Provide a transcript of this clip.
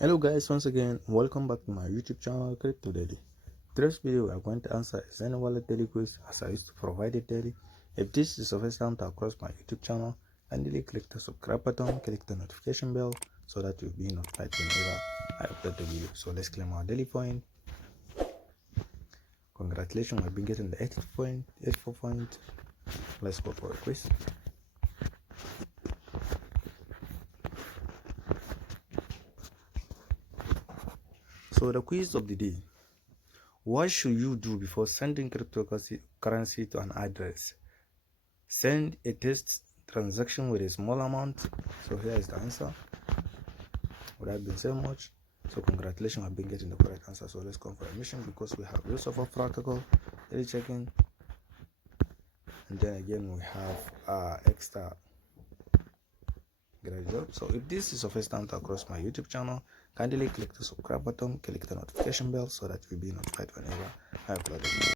Hello guys, once again welcome back to my YouTube channel Crypto Daily. Today's video we are going to answer XENEA Wallet Daily Quiz as I used to provide it daily. If this is the first time to across my YouTube channel, kindly click the subscribe button, click the notification bell so that you'll be notified whenever I upload the video. So let's claim our daily point. Congratulations, I've been getting the 84 point. Let's go for a quiz. So the quiz of the day: what should you do before sending cryptocurrency to an address? Send a test transaction with a small amount. So here is the answer. Without being said much, so congratulations, I've been getting the correct answer. So let's confirm mission because we have use of a protocol, daily checking, and then again we have extra. Great job. So if this is your first time to across my YouTube channel, kindly click the subscribe button, click the notification bell so that you'll be notified whenever I upload a video.